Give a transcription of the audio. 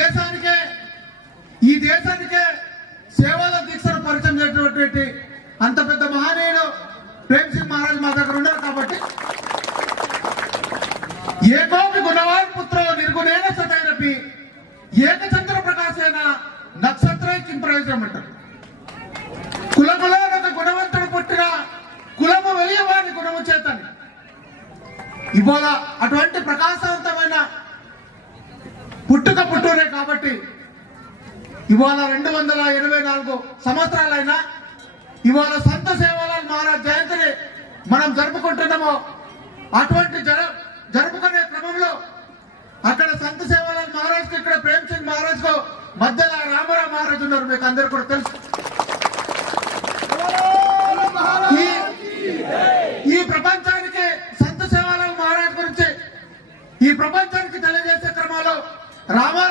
దేశానికే ఈ దేశానికే సేవల దీక్షను పరిచయం చేసినటువంటి అంత పెద్ద మహనీయుడు ప్రేమ్ సింగ్ మహారాజ్ మా దగ్గర ఉన్నారు కాబట్టి ఏకోపి గుణవాన్ పుత్ర నిర్గుణేన సతైరపి ఏకచంద్ర ప్రకాశేన నక్షత్ర ప్రయోజనం అంటారు కులములో ఒక గుణవంతుడు పుట్టిన కులము వెలియవాని గుణము చేతని. ఇవాళ అటువంటి ప్రకాశవంతమైన పుట్టుక పుట్టూరే కాబట్టి ఇవాళ రెండు వందల ఎనభై నాలుగు సంవత్సరాలైనా ఇవాళ సంత సేవాలాల్ మహారాజ్ జయంతిని మనం జరుపుకుంటున్నామో అటువంటి జర జరుపుకునే క్రమంలో అక్కడ సంత సేవాలాల్ మహారాజ్ ఇక్కడ ప్రేమ్ సింగ్ మహారాజ్కు మధ్యలో రామారావు మహారాజ్ ఉన్నారు మీకు అందరు కూడా తెలుసు. ఈ ప్రపంచానికి సంత సేవాలాల్ మహారాజ్ గురించి ఈ ప్రపంచం తెలియజేసే క్రమంలో రామారావు